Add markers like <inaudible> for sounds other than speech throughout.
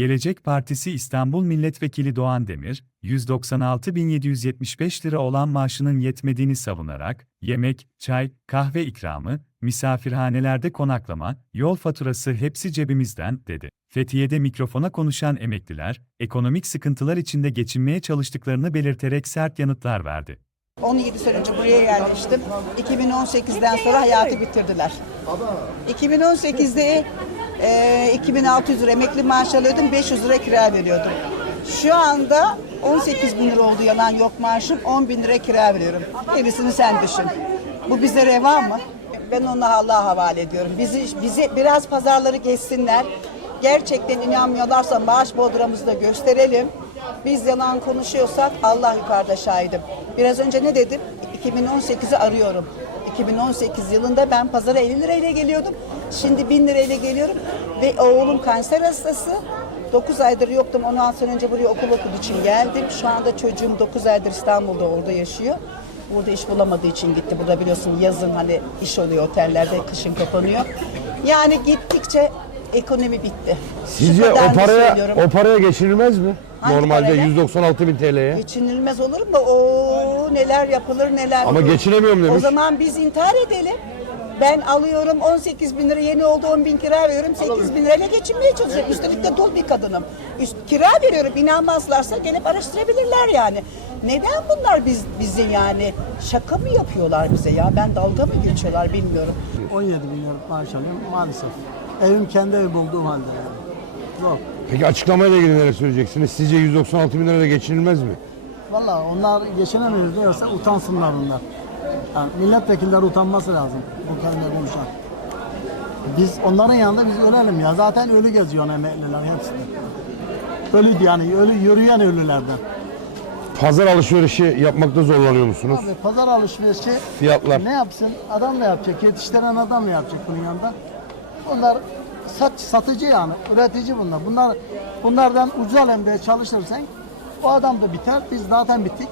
Gelecek Partisi İstanbul Milletvekili Doğan Demir, 196.775 lira olan maaşının yetmediğini savunarak, yemek, çay, kahve ikramı, misafirhanelerde konaklama, yol faturası hepsi cebimizden, dedi. Fethiye'de mikrofona konuşan emekliler, ekonomik sıkıntılar içinde geçinmeye çalıştıklarını belirterek sert yanıtlar verdi. 17 sene önce buraya yerleştim. 2018'den sonra hayatı bitirdiler. 2018'de e, 2600 lira emekli maaş alıyordum, 500 lira kira veriyordum. Şu anda 18 bin lira oldu yalan yok maaşım, 10 bin lira kira veriyorum. Gerisini sen düşün. Bu bize reva mı? Ben onu Allah'a havale ediyorum. Bizi, bizi biraz pazarları geçsinler. Gerçekten inanmıyorlarsa maaş bodramızı da gösterelim. Biz yalan konuşuyorsak Allah yukarıda şahidim. Biraz önce ne dedim? 2018'i arıyorum. 2018 yılında ben pazara 50 lirayla geliyordum. Şimdi 1000 lirayla geliyorum. Ve oğlum kanser hastası. 9 aydır yoktum. Ondan sonra önce buraya okul okuduğu için geldim. Şu anda çocuğum 9 aydır İstanbul'da orada yaşıyor. Burada iş bulamadığı için gitti. Burada biliyorsun yazın hani iş oluyor otellerde, kışın kapanıyor. Yani gittikçe ekonomi bitti. Sizce o paraya söylüyorum. o paraya geçinilmez mi? Hangi Normalde paraya? 196 bin TL'ye. Geçinilmez olur mu? O neler yapılır neler Ama geçinemiyorum demiş. O zaman biz intihar edelim. Ben alıyorum 18 bin lira yeni oldu 10 bin kira veriyorum 8 bin lirayla geçinmeye çalışıyorum. Üstelik de dul bir kadınım. Üst, kira veriyorum inanmazlarsa gelip araştırabilirler yani. Neden bunlar biz bizi yani şaka mı yapıyorlar bize ya ben dalga mı geçiyorlar bilmiyorum. 17 bin lira maaş alıyorum maalesef. Evim kendi ev bulduğum halde yani. Zor. Peki açıklamaya da ilgili neler söyleyeceksiniz? Sizce 196 bin lirayla geçinilmez mi? Valla onlar geçinemiyoruz diyorsa utansınlar bunlar. Yani milletvekilleri utanması lazım bu konuda konuşan. Biz onların yanında biz ölelim ya. Zaten ölü geziyor emekliler hepsi. Ölü yani ölü yürüyen ölülerden. Pazar alışverişi yapmakta zorlanıyor musunuz? Abi pazar alışverişi Fiyatlar. ne yapsın? Adam ne yapacak? Yetiştiren adam ne yapacak bunun yanında? Bunlar sat, satıcı yani. Üretici bunlar. Bunlar bunlardan ucuz alemde çalışırsan o adam da biter. Biz zaten bittik.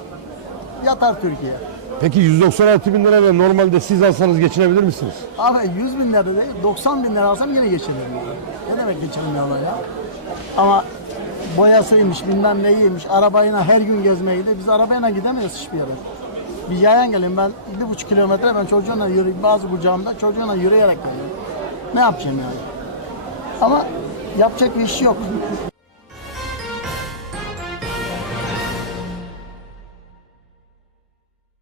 Yatar Türkiye. Peki 196 bin lirayla normalde siz alsanız geçinebilir misiniz? Abi 100 bin lira değil, 90 bin lira alsam yine geçinirim. Ne demek geçinmiyorlar ya? Ama boyasıymış, bilmem neyiymiş, arabayla her gün gezmeye gidiyor. Biz arabayla gidemeyiz hiçbir yere. Bir yayan gelin ben bir buçuk kilometre ben çocuğumla yürü, bazı kucağımda çocuğumla yürüyerek geliyorum. Ne yapacağım yani? Ama yapacak bir iş yok. <laughs>